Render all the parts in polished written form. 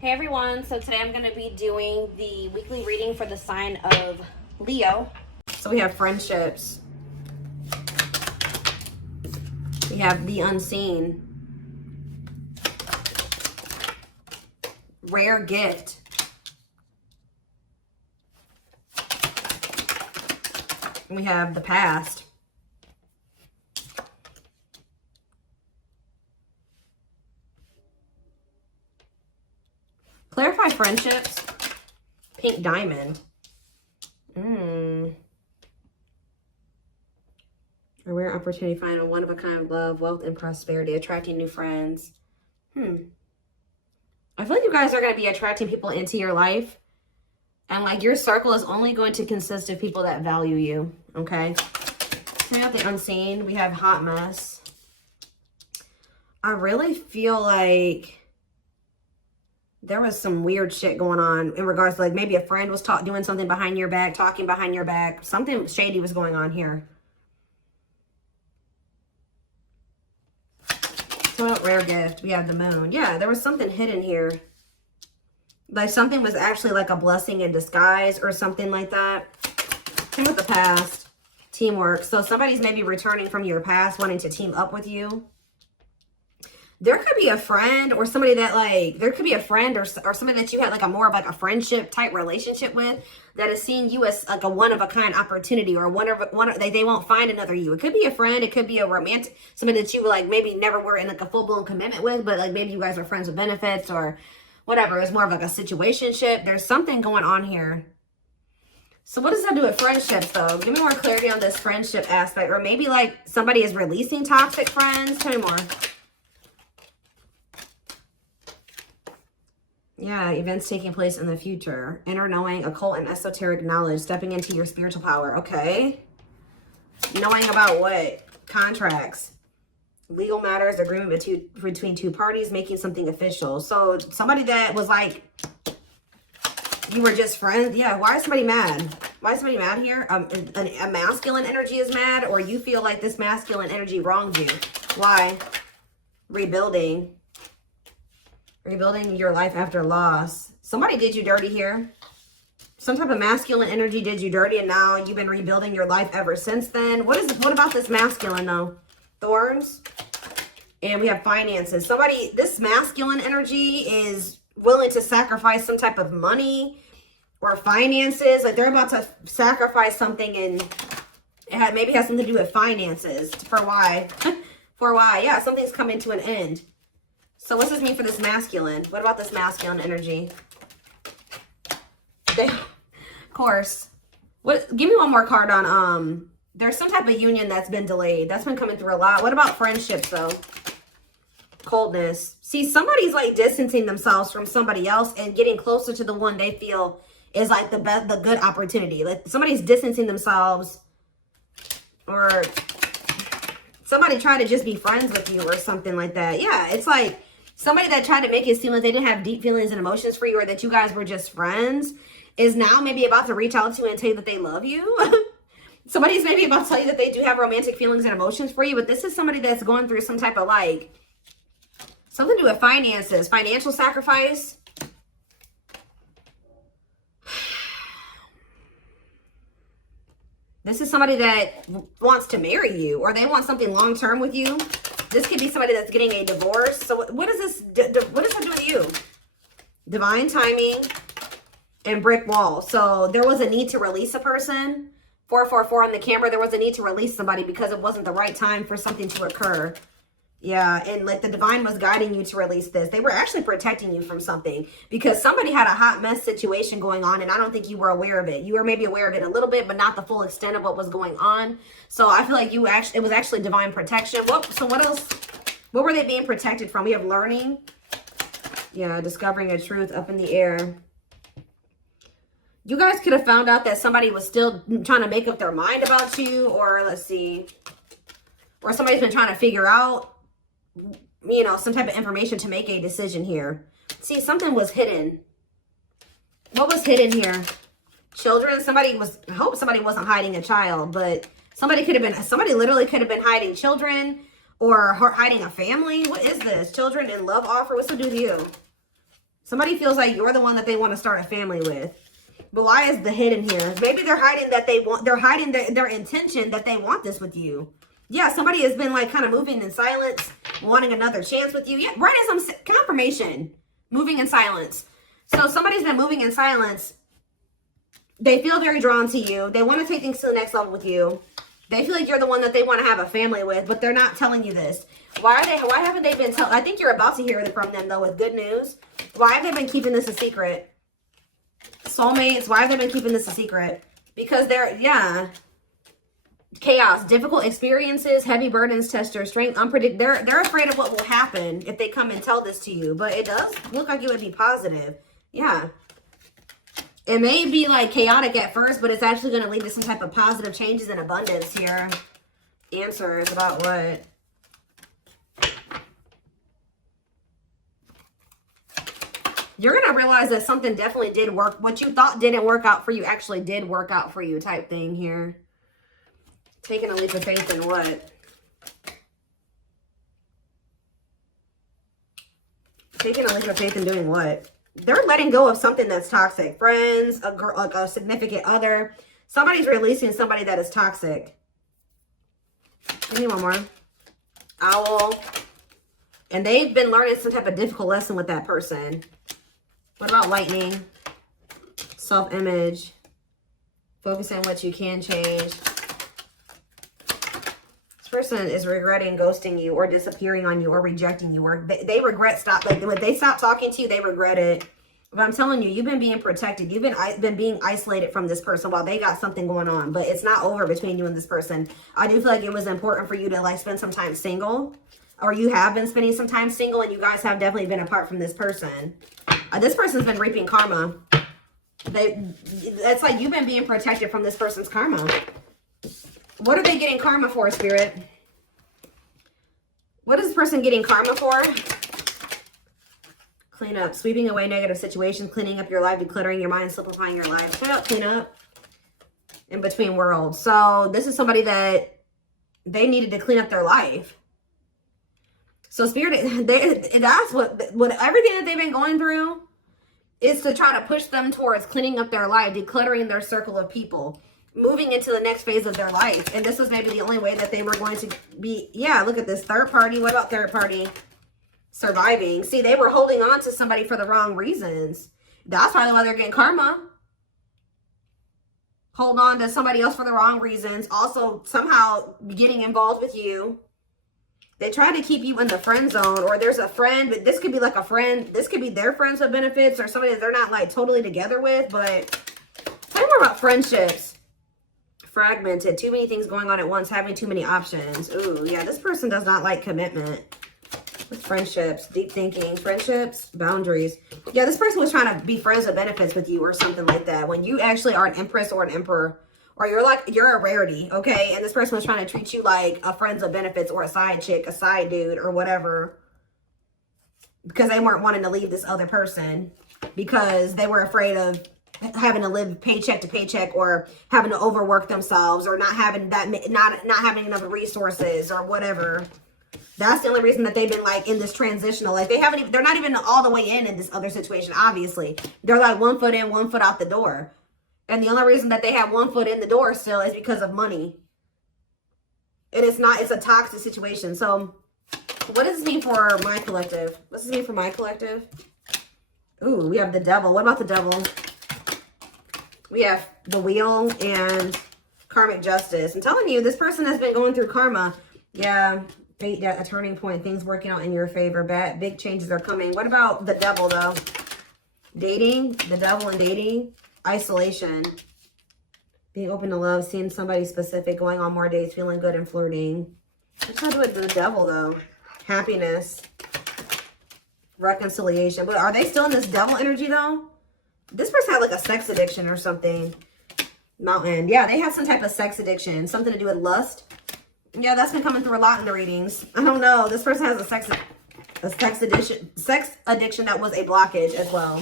Hey everyone, so today I'm going to be doing the weekly reading for the sign of Leo. So we have friendships. We have the unseen. Rare gift. We have the past. Clarify friendships. Pink diamond. A rare opportunity to find a one-of-a-kind love, wealth, and prosperity. Attracting new friends. I feel like you guys are going to be attracting people into your life. And like your circle is only going to consist of people that value you. Okay. So we have the unseen. We have hot mess. I really feel like there was some weird shit going on in regards to like maybe a friend was doing something behind your back, talking behind your back. Something shady was going on here. So rare gift. We have the moon. Yeah, there was something hidden here. Like something was actually like a blessing in disguise or something like that. Same with the past. Teamwork. So somebody's maybe returning from your past, wanting to team up with you. There could be a friend or somebody that like, there could be a friend or somebody that you had like a more of like a friendship type relationship with that is seeing you as like a one-of-a-kind opportunity or they won't find another you. It could be a friend. It could be a romantic, somebody that you like maybe never were in like a full-blown commitment with, but like maybe you guys are friends with benefits or whatever. It's more of like a situationship. There's something going on here. So what does that do with friendships though? Give me more clarity on this friendship aspect. Or maybe like somebody is releasing toxic friends. Tell me more. Yeah, events taking place in the future. Inner knowing, occult and esoteric knowledge. Stepping into your spiritual power. Okay. Knowing about what? Contracts. Legal matters. Agreement between two parties. Making something official. So somebody that was like, you were just friends. Yeah, why is somebody mad? Why is somebody mad here? A masculine energy is mad, or you feel like this masculine energy wronged you. Why? Rebuilding. Rebuilding your life after loss. Somebody did you dirty here. Some type of masculine energy did you dirty, and now you've been rebuilding your life ever since then. What about this masculine though? Thorns. And we have finances. Somebody, this masculine energy is willing to sacrifice some type of money or finances. Like they're about to sacrifice something, and it maybe has something to do with finances. For why? For why? Yeah, something's coming to an end. So what's this mean for this masculine? What about this masculine energy? Of course. Give me one more card on, there's some type of union that's been delayed. That's been coming through a lot. What about friendships though? Coldness. See, somebody's like distancing themselves from somebody else and getting closer to the one they feel is like the good opportunity. Like somebody's distancing themselves, or somebody tried to just be friends with you or something like that. Yeah, it's like somebody that tried to make it seem like they didn't have deep feelings and emotions for you, or that you guys were just friends, is now maybe about to reach out to you and tell you that they love you. Somebody's maybe about to tell you that they do have romantic feelings and emotions for you, but this is somebody that's going through some type of like, something to do with finances, financial sacrifice. This is somebody that wants to marry you, or they want something long-term with you. This could be somebody that's getting a divorce. So what does this, what does that do with you? Divine timing and brick wall. So there was a need to release a person. 444 on the camera. There was a need to release somebody because it wasn't the right time for something to occur. Yeah, and like the divine was guiding you to release this. They were actually protecting you from something because somebody had a hot mess situation going on, and I don't think you were aware of it. You were maybe aware of it a little bit, but not the full extent of what was going on. So I feel like it was actually divine protection. So what else? What were they being protected from? We have learning. Yeah, discovering a truth up in the air. You guys could have found out that somebody was still trying to make up their mind about you, or let's see, or somebody's been trying to figure out, you know, some type of information to make a decision here. See, something was hidden. What was hidden here? Children. I hope somebody wasn't hiding a child, but somebody literally could have been hiding children or hiding a family. What is this? Children in love offer. What's to do with you? Somebody feels like you're the one that they want to start a family with. But why is the hidden here? Maybe they're hiding that they're hiding their intention that they want this with you. Yeah, somebody has been like kind of moving in silence, wanting another chance with you. Yeah, right as I'm confirmation, moving in silence. So somebody's been moving in silence. They feel very drawn to you. They want to take things to the next level with you. They feel like you're the one that they want to have a family with, but they're not telling you this. Why haven't they been telling? I think you're about to hear it from them though with good news. Why have they been keeping this a secret? Soulmates, why have they been keeping this a secret? Because they're, chaos, difficult experiences, heavy burdens, test your strength, unpredictable. They're afraid of what will happen if they come and tell this to you, but it does look like it would be positive. Yeah. It may be like chaotic at first, but it's actually going to lead to some type of positive changes and abundance here. Answers about what? You're going to realize that something definitely did work. What you thought didn't work out for you actually did work out for you type thing here. Taking a leap of faith in what? Taking a leap of faith in doing what? They're letting go of something that's toxic. Friends, a girl, like a significant other. Somebody's releasing somebody that is toxic. Give me one more. Owl. And they've been learning some type of difficult lesson with that person. What about lightning? Self-image. Focus on what you can change. This person is regretting ghosting you or disappearing on you or rejecting you. Or they regret when they stop talking to you, they regret it. But I'm telling you, you've been being protected. You've been being isolated from this person while they got something going on. But it's not over between you and this person. I do feel like it was important for you to like spend some time single. Or you have been spending some time single and you guys have definitely been apart from this person. This person's been reaping karma. It's like you've been being protected from this person's karma. What are they getting karma for, Spirit? What is this person getting karma for? Clean up. Sweeping away negative situations. Cleaning up your life. Decluttering your mind. Simplifying your life. Clean up. In between worlds. So this is somebody that they needed to clean up their life. So Spirit, that's what everything that they've been going through is to try to push them towards cleaning up their life, decluttering their circle of people, moving into the next phase of their life. And this was maybe the only way that they were going to be, look at this third party. What about third party? Surviving. See, they were holding on to somebody for the wrong reasons. That's probably why they're getting karma. Hold on to somebody else for the wrong reasons. Also, somehow getting involved with you. They try to keep you in the friend zone, or there's a friend, but this could be like a friend. This could be their friends with benefits or somebody that they're not like totally together with. But tell me more about friendships. Fragmented. Too many things going on at once. Having too many options. Ooh, yeah. This person does not like commitment. With friendships. Deep thinking. Friendships. Boundaries. Yeah, this person was trying to be friends with benefits with you or something like that. When you actually are an empress or an emperor. Or you're a rarity, okay? And this person was trying to treat you like a friends of benefits or a side chick, a side dude, or whatever. Because they weren't wanting to leave this other person. Because they were afraid of having to live paycheck to paycheck or having to overwork themselves or not having not having enough resources or whatever. That's the only reason that they've been like in this transitional. Like they're not even all the way in this other situation, obviously. They're like 1 foot in, 1 foot out the door. And the only reason that they have 1 foot in the door still is because of money. And it's a toxic situation. So what does this mean for my collective? What does this mean for my collective? Ooh, we have the devil. What about the devil? We have the wheel and karmic justice. I'm telling you, this person has been going through karma. Yeah, fate, a turning point, things working out in your favor. Big changes are coming. What about the devil though? Dating, the devil and dating. Isolation, being open to love, seeing somebody specific, going on more dates, feeling good and flirting. What's that with the devil though? Happiness, reconciliation. But are they still in this devil energy though? This person had like a sex addiction or something. Mountain. Yeah, they have some type of sex addiction. Something to do with lust. Yeah, that's been coming through a lot in the readings. I don't know. This person has a sex addiction that was a blockage as well.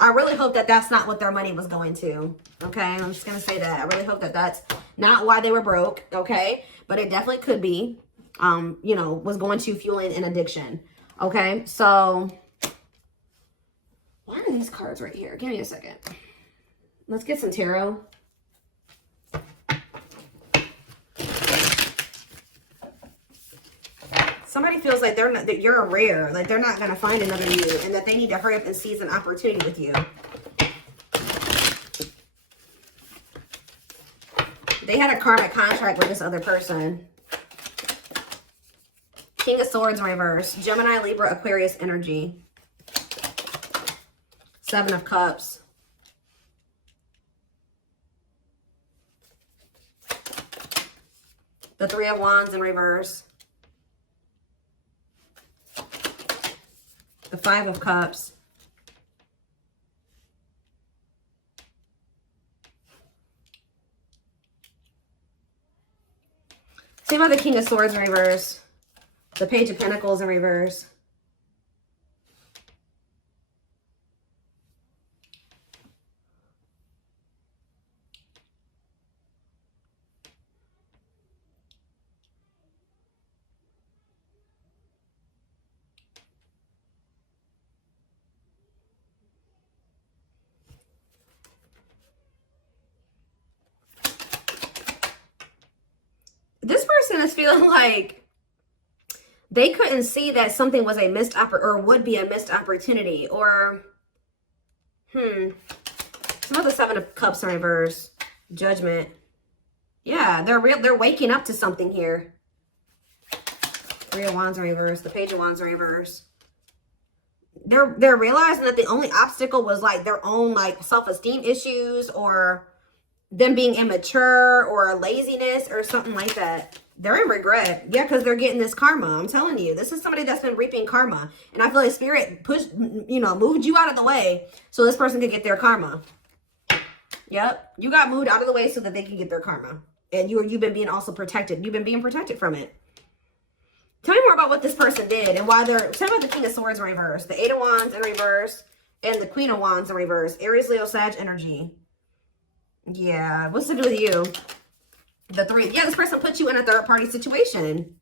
I really hope that that's not what their money was going to. Okay, I'm just going to say that. I really hope that that's not why they were broke. Okay, but it definitely could be, was going to fueling an addiction. Okay, so are these cards right here? Give me a second. Let's get some tarot. Somebody feels like they're not, that you're a rare, like they're not going to find another you, and that they need to hurry up and seize an opportunity with you. They had a karmic contract with this other person. King of Swords in reverse. Gemini, Libra, Aquarius energy. 7 of Cups. The 3 of Wands in reverse. The 5 of Cups. Same about the King of Swords in reverse. The Page of Pentacles in reverse. This person is feeling like they couldn't see that something was a missed or would be a missed opportunity, or some of the 7 of Cups in reverse. Judgment. Yeah, they're waking up to something here. 3 of Wands in reverse. The Page of Wands in reverse. They're realizing that the only obstacle was like their own like self-esteem issues, or them being immature, or laziness, or something like that. They're in regret. Yeah, because they're getting this karma. I'm telling you, this is somebody that's been reaping karma. And I feel like Spirit moved you out of the way so this person could get their karma. Yep. You got moved out of the way so that they can get their karma. And you've been being also protected. You've been being protected from it. Tell me more about what this person did and why they're... Tell me about the King of Swords in reverse. The 8 of Wands in reverse. And the Queen of Wands in reverse. Aries, Leo, Sag energy. Yeah. What's to do with you? The 3. Yeah, this person put you in a third-party situation.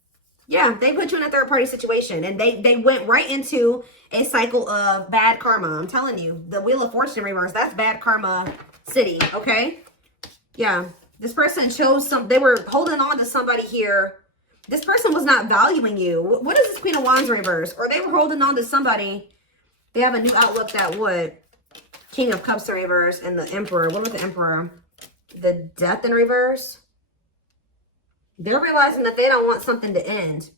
Yeah, they put you in a third-party situation. And they went right into a cycle of bad karma. I'm telling you. The Wheel of Fortune in reverse. That's bad karma city. Okay? Yeah. This person chose they were holding on to somebody here. This person was not valuing you. What is this Queen of Wands in reverse? Or they were holding on to somebody. They have a new outlook that would. King of Cups in reverse and the Emperor. What was the Emperor? The Death in reverse. They're realizing that they don't want something to end.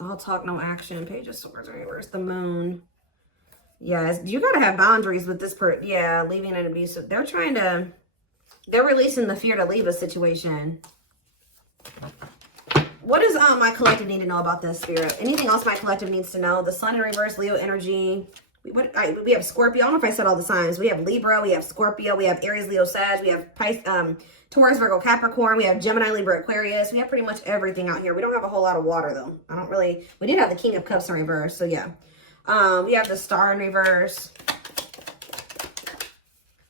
All talk, no action. Page of Swords in reverse. The Moon. Yes, you got to have boundaries with this person. Yeah, leaving an abusive. They're releasing the fear to leave a situation. What does my collective need to know about this, Spirit? Anything else my collective needs to know? The Sun in reverse, Leo energy. We have Scorpio. I don't know if I said all the signs. We have Libra, we have Scorpio, we have Aries, Leo, Sag, we have Taurus, Virgo, Capricorn, we have Gemini, Libra, Aquarius. We have pretty much everything out here. We don't have a whole lot of water though. We did have the King of Cups in reverse, so yeah. We have the Star in reverse.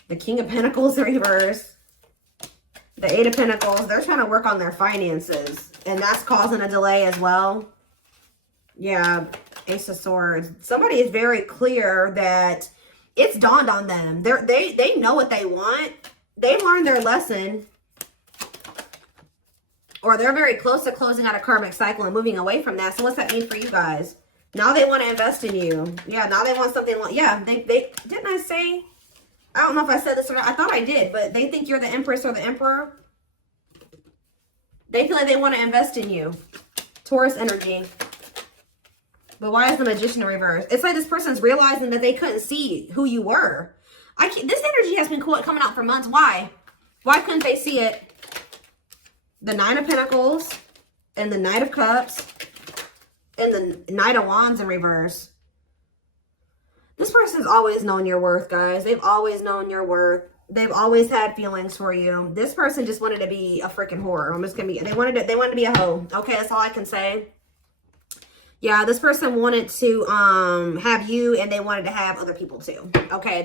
The King of Pentacles in reverse. The 8 of Pentacles. They're trying to work on their finances, and that's causing a delay as well. Yeah. Ace of Swords. Somebody is very clear that it's dawned on them. They know what they want. They learned their lesson. Or they're very close to closing out a karmic cycle and moving away from that. So what's that mean for you guys? Now they want to invest in you. Yeah, now they want something. Yeah, they didn't I say? I don't know if I said this or not. I thought I did, but they think you're the Empress or the Emperor. They feel like they want to invest in you. Taurus energy. But why is the Magician in reverse? It's like this person's realizing that they couldn't see who you were. This energy has been coming out for months. Why? Why couldn't they see it? The 9 of Pentacles and the Knight of Cups and the Knight of Wands in reverse. This person's always known your worth, guys. They've always known your worth. They've always had feelings for you. This person just wanted to be a freaking whore. They wanted to be a hoe. Okay, that's all I can say. Yeah, this person wanted to have you, and they wanted to have other people too. Okay,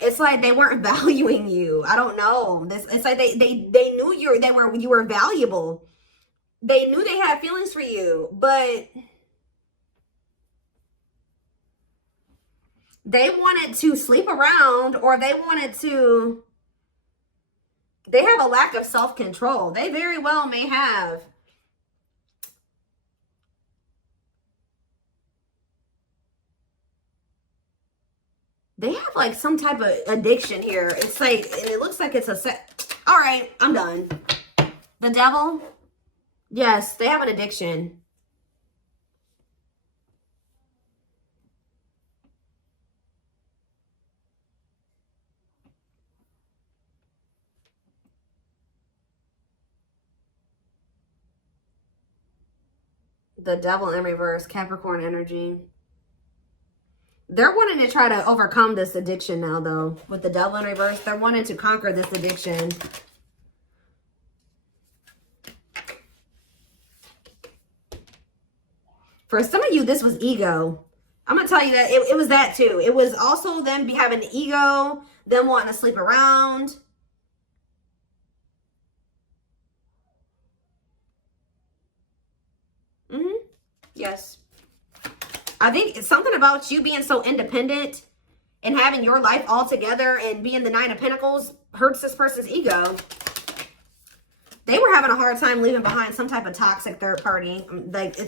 it's like they weren't valuing you. I don't know. It's like they knew you were valuable. They knew they had feelings for you, but They wanted to sleep around, or they wanted to, they have a lack of self-control. They very well may have. They have like some type of addiction here. It's like, and it looks like it's a set. All right, I'm done. The devil. Yes, they have an addiction. The devil in reverse, Capricorn energy. They're wanting to try to overcome this addiction now, though. With the devil in reverse, they're wanting to conquer this addiction. For some of you, this was ego. I'm going to tell you that it was that too. It was also them having ego, them wanting to sleep around. Yes. I think it's something about you being so independent and having your life all together and being the Nine of Pentacles hurts this person's ego. They were having a hard time leaving behind some type of toxic third party. Like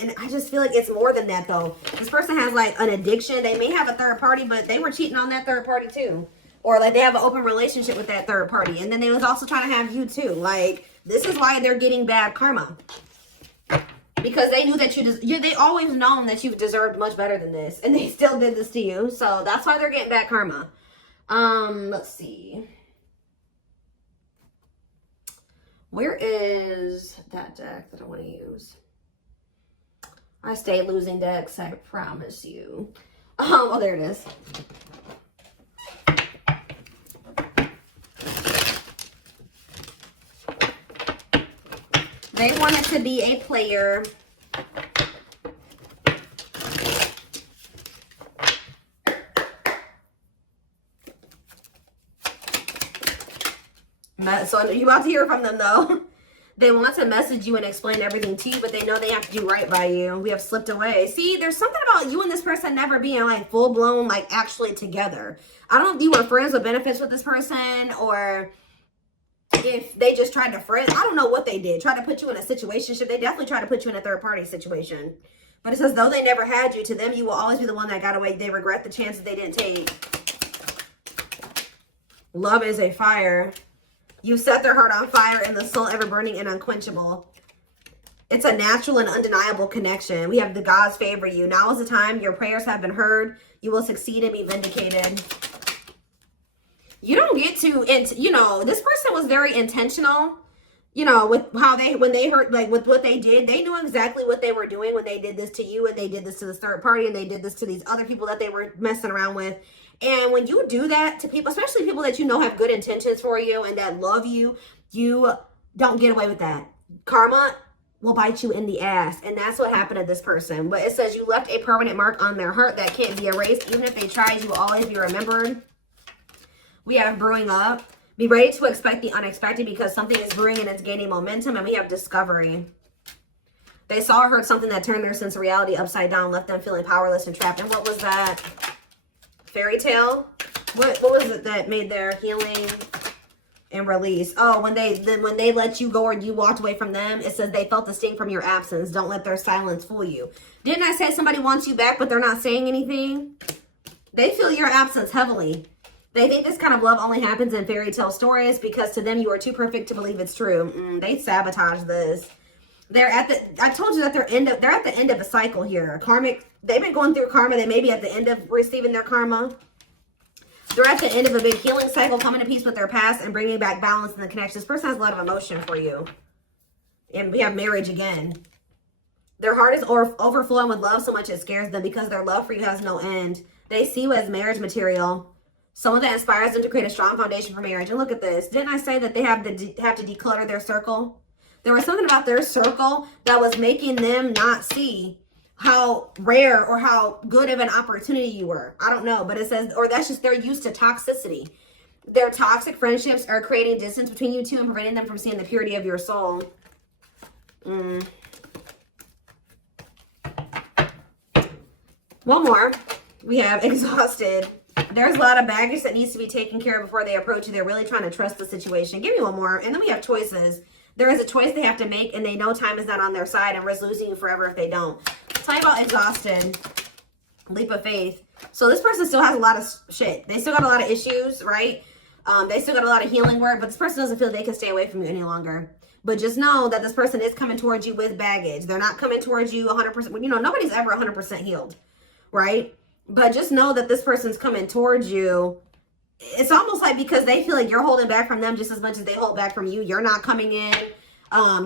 and I just feel like it's more than that though. This person has like an addiction. They may have a third party, but they were cheating on that third party too. Or like they have an open relationship with that third party. And then they was also trying to have you too. Like this is why they're getting bad karma. Because they knew that they always known that you deserved much better than this. And they still did this to you. So that's why they're getting bad karma. Let's see. Where is that deck that I want to use? I stay losing decks, I promise you. Oh, there it is. They wanted to be a player. So you're about to hear from them though. They want to message you and explain everything to you, but they know they have to do right by you. We have slipped away. See, there's something about you and this person never being like full blown, like actually together. I don't know if you were friends with benefits with this person or if they just tried to friend. I don't know what they did. Try to put you in a situationship. They definitely tried to put you in a third party situation. But it says, though they never had you, to them, you will always be the one that got away. They regret the chances they didn't take. Love is a fire. You set their heart on fire and the soul ever burning and unquenchable. It's a natural and undeniable connection. We have the gods favor you. Now is the time. Your prayers have been heard. You will succeed and be vindicated. You don't get to, you know, this person was very intentional, you know, with how when they heard, like with what they did, they knew exactly what they were doing when they did this to you and they did this to the third party and they did this to these other people that they were messing around with. And when you do that to people, especially people that you know have good intentions for you and that love you, you don't get away with that. Karma will bite you in the ass. And that's what happened to this person. But it says you left a permanent mark on their heart that can't be erased. Even if they tried, you will always be remembered. We have brewing up. Be ready to expect the unexpected because something is brewing and it's gaining momentum. And we have discovery. They saw or heard something that turned their sense of reality upside down, left them feeling powerless and trapped. And what was that? Fairy tale? What was it that made their healing and release? Oh, when they let you go or you walked away from them, it says they felt the sting from your absence. Don't let their silence fool you. Didn't I say somebody wants you back, but they're not saying anything? They feel your absence heavily. They think this kind of love only happens in fairy tale stories because to them you are too perfect to believe it's true. They sabotage this. I told you that they're at the end of a cycle here. Karmic, they've been going through karma. They may be at the end of receiving their karma. They're at the end of a big healing cycle, coming to peace with their past and bringing back balance in the connection. This person has a lot of emotion for you. And we have marriage again. Their heart is overflowing with love so much it scares them because their love for you has no end. They see you as marriage material. Someone that inspires them to create a strong foundation for marriage. And look at this. Didn't I say that they have to declutter their circle? There was something about their circle that was making them not see how rare or how good of an opportunity you were. I don't know, but it says, or that's just they're used to toxicity. Their toxic friendships are creating distance between you two and preventing them from seeing the purity of your soul. One more. We have exhausted. There's a lot of baggage that needs to be taken care of before they approach you. They're really trying to trust the situation. Give me one more. And then we have choices. There is a choice they have to make, and they know time is not on their side and risk losing you forever if they don't. Tell me about exhausted. Leap of faith. So this person still has a lot of shit. They still got a lot of issues, right? They still got a lot of healing work, but this person doesn't feel they can stay away from you any longer. But just know that this person is coming towards you with baggage. They're not coming towards you 100%. You know, nobody's ever 100% healed, right? But just know that this person's coming towards you. It's almost like because they feel like you're holding back from them just as much as they hold back from you. You're not coming in.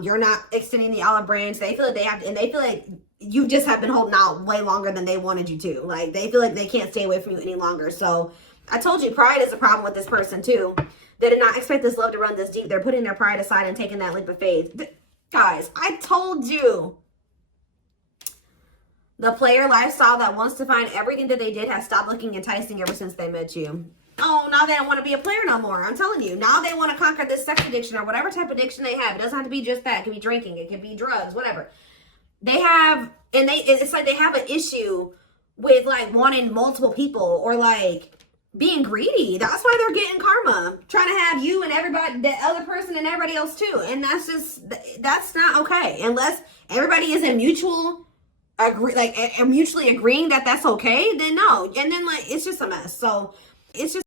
You're not extending the olive branch. They feel like they have to, and they feel like you just have been holding out way longer than they wanted you to. Like, they feel like they can't stay away from you any longer. So I told you, pride is a problem with this person too. They did not expect this love to run this deep. They're putting their pride aside and taking that leap of faith. Guys, I told you. The player lifestyle that wants to find everything that they did has stopped looking enticing ever since they met you. Oh, now they don't want to be a player no more. I'm telling you. Now they want to conquer this sex addiction or whatever type of addiction they have. It doesn't have to be just that. It can be drinking. It can be drugs, whatever. They have, and it's like they have an issue with like wanting multiple people or like being greedy. That's why they're getting karma. Trying to have you and everybody, the other person and everybody else too. And that's just, that's not okay. Unless everybody is in mutual mutually agreeing that that's okay, then no. And then like, it's just a mess. So it's just